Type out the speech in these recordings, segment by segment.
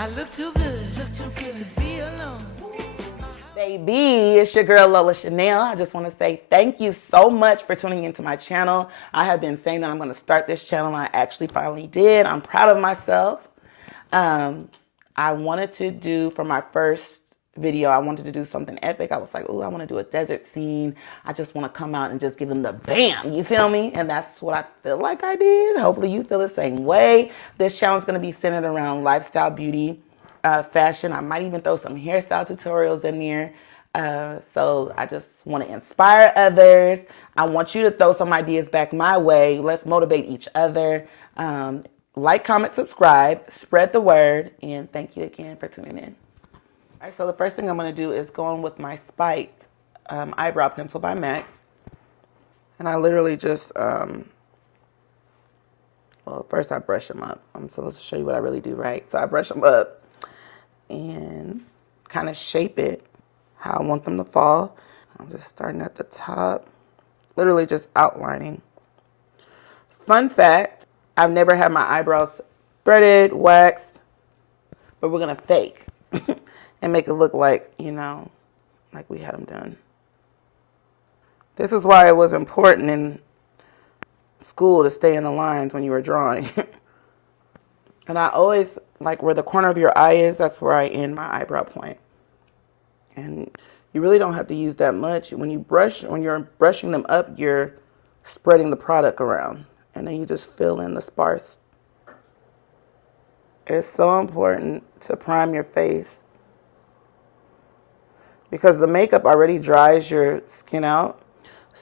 I look too good to be alone. Baby, it's your girl Lola Chanel. I just want to say thank you so much for tuning into my channel. I have been saying that I'm going to start this channel, and I actually finally did. I'm proud of myself. I wanted to do, for my first video, I wanted to do something epic. I was like, oh, I want to do a desert scene. I just want to come out and just give them the bam, you feel me? And that's what I feel like I did. Hopefully you feel the same way. This channel is going to be centered around lifestyle, beauty, fashion. I might even throw some hairstyle tutorials in there. So I just want to inspire others. I want you to throw some ideas back my way. Let's motivate each other. Like, comment, subscribe, spread the word, and thank you again for tuning in. All right, so the first thing I'm going to do is go in with my spiked eyebrow pencil by MAC. And I literally just, well, first I brush them up. I'm supposed to show you what I really do, right? So I brush them up and kind of shape it how I want them to fall. I'm just starting at the top, literally just outlining. Fun fact, I've never had my eyebrows threaded, waxed, but we're going to fake and make it look like, you know, like we had them done. This is why it was important in school to stay in the lines when you were drawing. And I always, like where the corner of your eye is, that's where I end my eyebrow point. And you really don't have to use that much. When you're brushing them up, you're spreading the product around. And then you just fill in the sparse. It's so important to prime your face because the makeup already dries your skin out.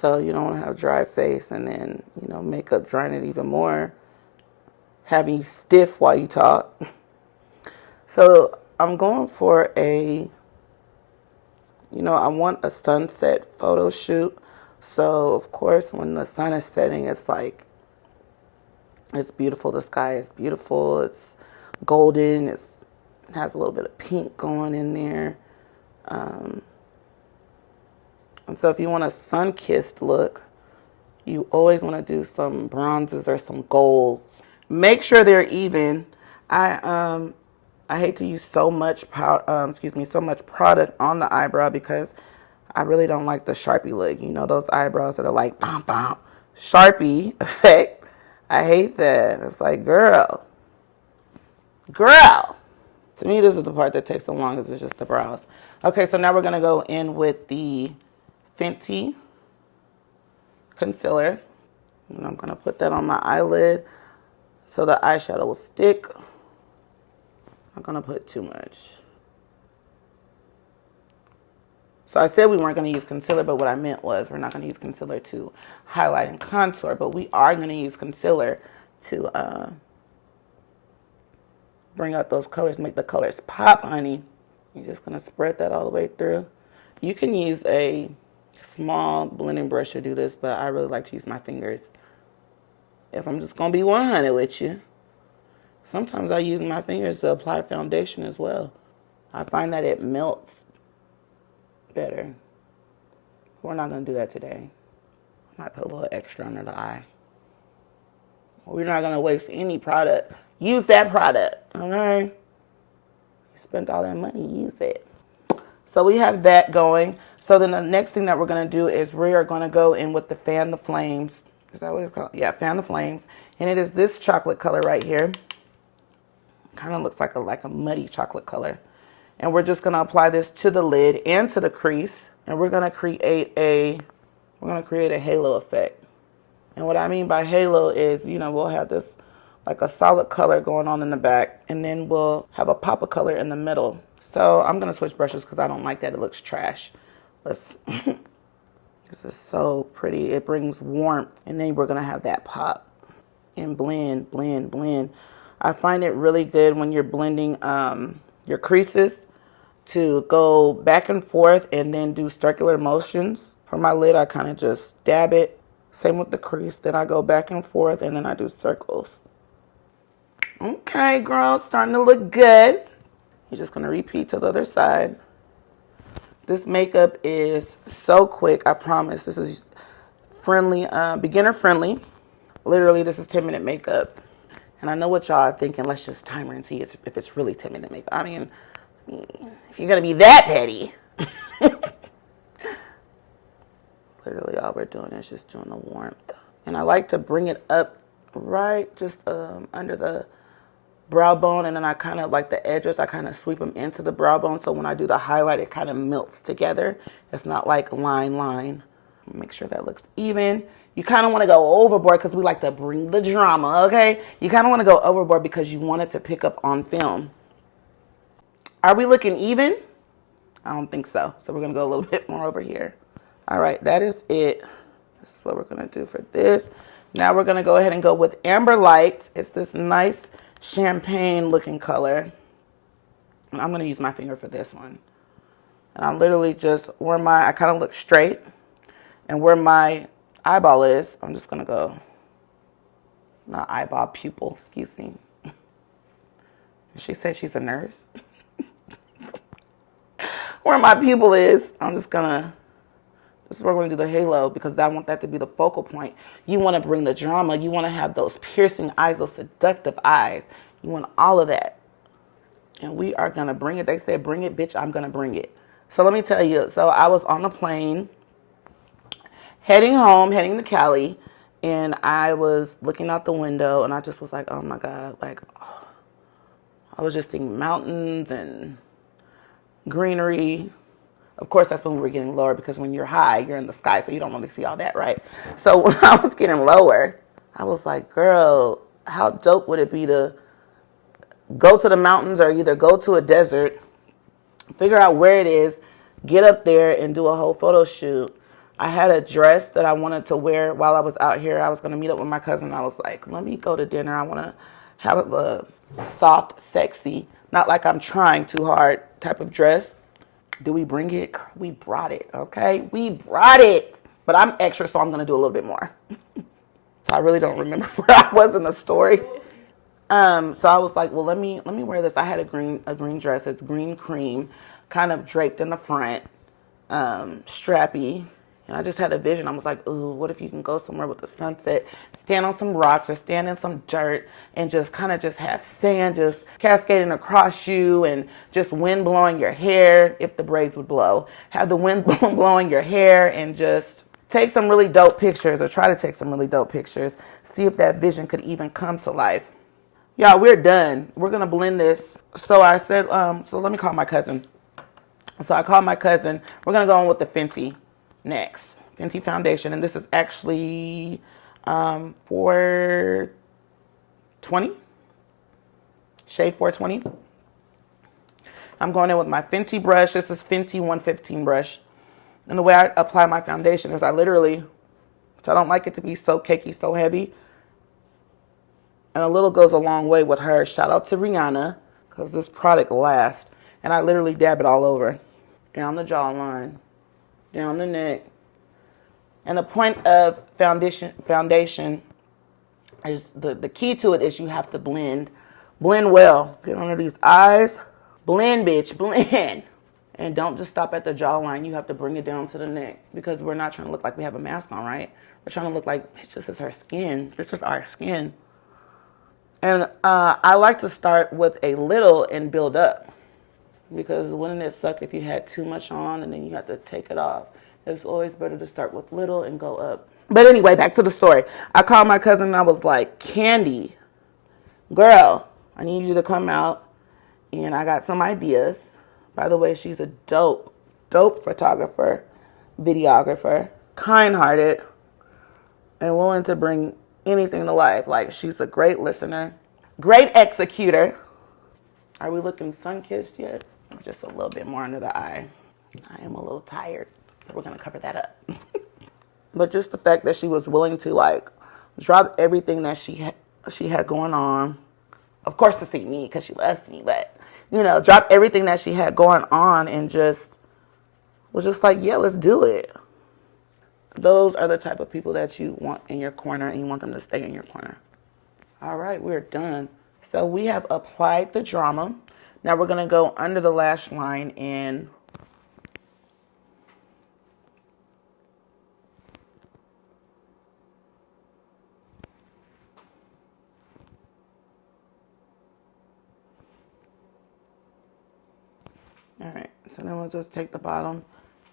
So you don't want to have dry face and then, you know, makeup drying it even more, having you stiff while you talk. So I'm going for I want a sunset photo shoot. So of course when the sun is setting, it's beautiful. The sky is beautiful. It's golden. It has a little bit of pink going in there. And so if you want a sun-kissed look, you always want to do some bronzes or some golds. Make sure they're even. I hate to use so much product on the eyebrow because I really don't like the Sharpie look. You know, those eyebrows that are like bom bom Sharpie effect. I hate that. It's like, girl. To me, this is the part that takes the longest. It's just the brows. Okay, so now we're going to go in with the Fenty concealer. And I'm going to put that on my eyelid so the eyeshadow will stick. I'm not going to put too much. So I said we weren't going to use concealer, but what I meant was we're not going to use concealer to highlight and contour, but we are going to use concealer to bring out those colors, make the colors pop, honey. You're just going to spread that all the way through. You can use a small blending brush to do this, but I really like to use my fingers. If I'm just going to be 100 with you, sometimes I use my fingers to apply foundation as well. I find that it melts better. We're not going to do that today. I might put a little extra under the eye. We're not going to waste any product. Use that product, okay? You spent all that money, use it. So we have that going. So then the next thing that we're going to do is we are going to go in with the Fan the Flames. Is that what it's called? Yeah, Fan the Flames. And it is this chocolate color right here. Kind of looks like a muddy chocolate color. And we're just going to apply this to the lid and to the crease. And we're going to create a halo effect. And what I mean by halo is, you know, we'll have this like a solid color going on in the back. And then we'll have a pop of color in the middle. So I'm going to switch brushes because I don't like that. It looks trash. This is so pretty. It brings warmth. And then we're going to have that pop and blend, blend, blend. I find it really good when you're blending your creases to go back and forth and then do circular motions. For my lid, I kind of just dab it. Same with the crease. Then I go back and forth and then I do circles. Okay, girl, it's starting to look good. You're just going to repeat to the other side. This makeup is so quick, I promise. This is friendly, beginner friendly. Literally, this is 10-minute makeup. And I know what y'all are thinking. Let's just time her and see if it's really 10 minute makeup. I mean, if you're gonna be that petty. Literally all we're doing is just doing the warmth. And I like to bring it up right just under the brow bone, and then I kind of like the edges, I kind of sweep them into the brow bone, so when I do the highlight it kind of melts together. It's not like line. Make sure that looks even. You kind of want to go overboard because we like to bring the drama, okay? You kind of want to go overboard because you want it to pick up on film. Are we looking even? I don't think so. So we're going to go a little bit more over here. All right, that is it. This is what we're going to do for this. Now we're going to go ahead and go with Amber Light. It's this nice champagne looking color. And I'm going to use my finger for this one. And I'm literally just where I kind of look straight. And where my eyeball is, I'm just going to go, not eyeball, pupil, excuse me. She said she's a nurse. Where my pupil is, I'm just going to, this is where we're going to do the halo because I want that to be the focal point. You want to bring the drama. You want to have those piercing eyes, those seductive eyes. You want all of that. And we are going to bring it. They said, bring it, bitch, I'm going to bring it. So let me tell you. So I was on the plane heading home, heading to Cali, and I was looking out the window, and I just was like, oh my God, like, oh. I was just seeing mountains and greenery. Of course, that's when we were getting lower because when you're high, you're in the sky, so you don't really see all that, right? So when I was getting lower, I was like, girl, how dope would it be to go to the mountains or either go to a desert, figure out where it is, get up there and do a whole photo shoot. I had a dress that I wanted to wear while I was out here. I was going to meet up with my cousin. I was like, let me go to dinner. I want to have a soft, sexy, not like I'm trying too hard type of dress. Did we bring it? We brought it, okay? We brought it. But I'm extra, so I'm going to do a little bit more. So I really don't remember where I was in the story. So I was like, well, let me wear this. I had a green dress. It's green cream, kind of draped in the front, strappy. And I just had a vision. I was like, ooh, what if you can go somewhere with the sunset, stand on some rocks or stand in some dirt and just kind of just have sand just cascading across you and just wind blowing your hair, if the braids would blow. Have the wind blowing your hair and just take some really dope pictures or try to take some really dope pictures. See if that vision could even come to life. Y'all, we're done. We're going to blend this. So I said, so let me call my cousin. So I called my cousin. We're going to go on with the Fenty next. Fenty foundation. And this is actually 420. Shade 420. I'm going in with my Fenty brush. This is Fenty 115 brush. And the way I apply my foundation is I literally, so I don't like it to be so cakey, so heavy. And a little goes a long way with her. Shout out to Rihanna, because this product lasts. And I literally dab it all over. Down the jawline, down the neck. And the point of foundation is the key to it is you have to blend. Blend well. Get under these eyes. Blend, bitch, blend. And don't just stop at the jawline. You have to bring it down to the neck because we're not trying to look like we have a mask on, right? We're trying to look like this is her skin. This is our skin. And I like to start with a little and build up because wouldn't it suck if you had too much on and then you have to take it off? It's always better to start with little and go up. But anyway, back to the story. I called my cousin and I was like, Candy, girl, I need you to come out and I got some ideas. By the way, she's a dope photographer, videographer, kind-hearted, and willing to bring anything to life. Like, she's a great listener, great executor. Are we looking sun-kissed yet? Just a little bit more under the eye. I am a little tired, so we're going to cover that up. But just the fact that she was willing to, like, drop everything that she had going on. Of course, to see me, because she loves me, but, you know, drop everything that she had going on and just was just like, yeah, let's do it. Those are the type of people that you want in your corner and you want them to stay in your corner. All right, we're done. So we have applied the drama. Now we're going to go under the lash line and So then we'll just take the bottom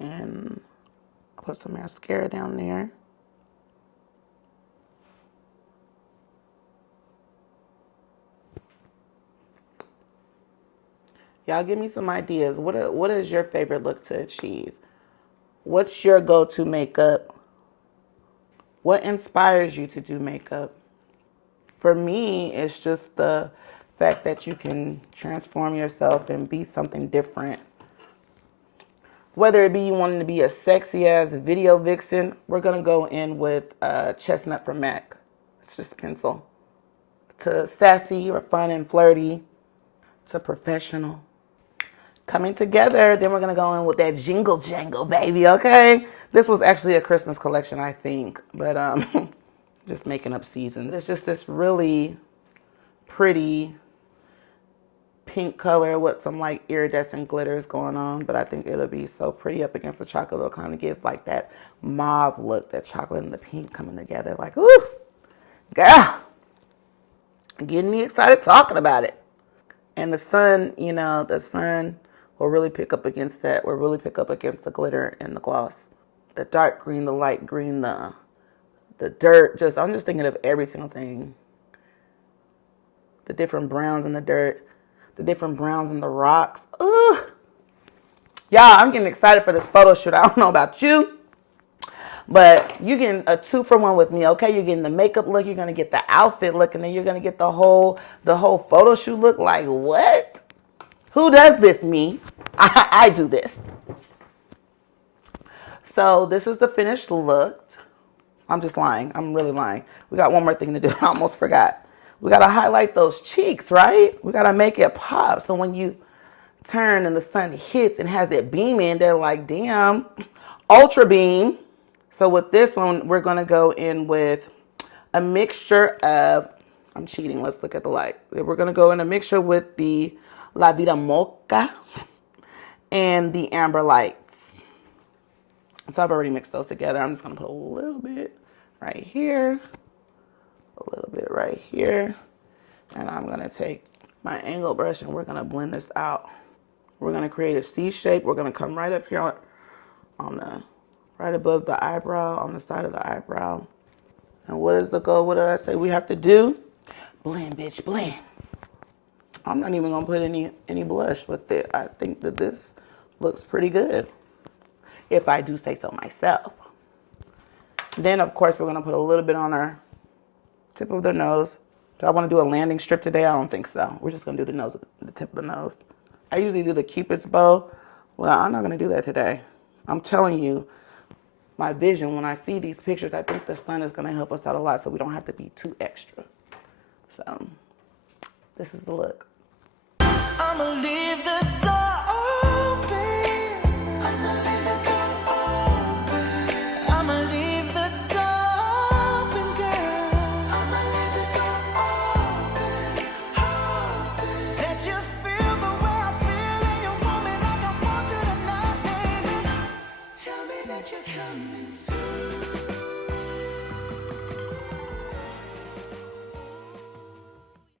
and put some mascara down there. Y'all give me some ideas. What is your favorite look to achieve? What's your go-to makeup? What inspires you to do makeup? For me, it's just the fact that you can transform yourself and be something different. Whether it be you wanting to be a sexy ass video vixen, we're gonna go in with Chestnut from MAC. It's just a pencil. To sassy or fun and flirty, to professional. Coming together, then we're gonna go in with that jingle jangle, baby, okay? This was actually a Christmas collection, I think, but just making up seasons. It's just this really pretty pink color with some like iridescent glitters going on, but I think it'll be so pretty up against the chocolate. It'll kind of give like that mauve look, that chocolate and the pink coming together. Like, ooh, girl, getting me excited talking about it. And the sun, you know, the sun will really pick up against that. Will really pick up against the glitter and the gloss. The dark green, the light green, the dirt. I'm just thinking of every single thing. The different browns in the dirt. The different browns in the rocks. Ooh. Y'all, I'm getting excited for this photo shoot. I don't know about you, but you're getting a 2-for-1 with me, okay? You're getting the makeup look, you're gonna get the outfit look, and then you're gonna get the whole photo shoot look. Like, what? Who does this? Me. I do this. So this is the finished look. I'm just lying. I'm really lying. We got one more thing to do. I almost forgot. We gotta highlight those cheeks, right? We gotta make it pop. So when you turn and the sun hits and has it beaming, they're like, damn, ultra beam. So with this one, we're gonna go in with a mixture of, I'm cheating, let's look at the light. We're gonna go in a mixture with the La Vida Mocha and the Amber Lights. So I've already mixed those together. I'm just gonna put a little bit right here, a little bit right here, and I'm gonna take my angle brush and we're gonna blend this out. We're gonna create a C shape. We're gonna come right up here on the, right above the eyebrow, on the side of the eyebrow. And what is the goal? What did I say we have to do? Blend, bitch, blend. I'm not even gonna put any blush with it. I think that this looks pretty good, if I do say so myself. Then, of course, we're gonna put a little bit on our tip of the nose. Do I wanna do a landing strip today? I don't think so. We're just gonna do the nose, the tip of the nose. I usually do the Cupid's bow. Well, I'm not gonna do that today. I'm telling you, my vision, when I see these pictures, I think the sun is gonna help us out a lot so we don't have to be too extra. So, this is the look. I'ma leave the door open. I'ma leave the door open. I'ma leave the door open, girl. I'ma leave the door open, open. Let you feel the way I feel and you want me like I want you tonight, baby. Tell me that you're coming through.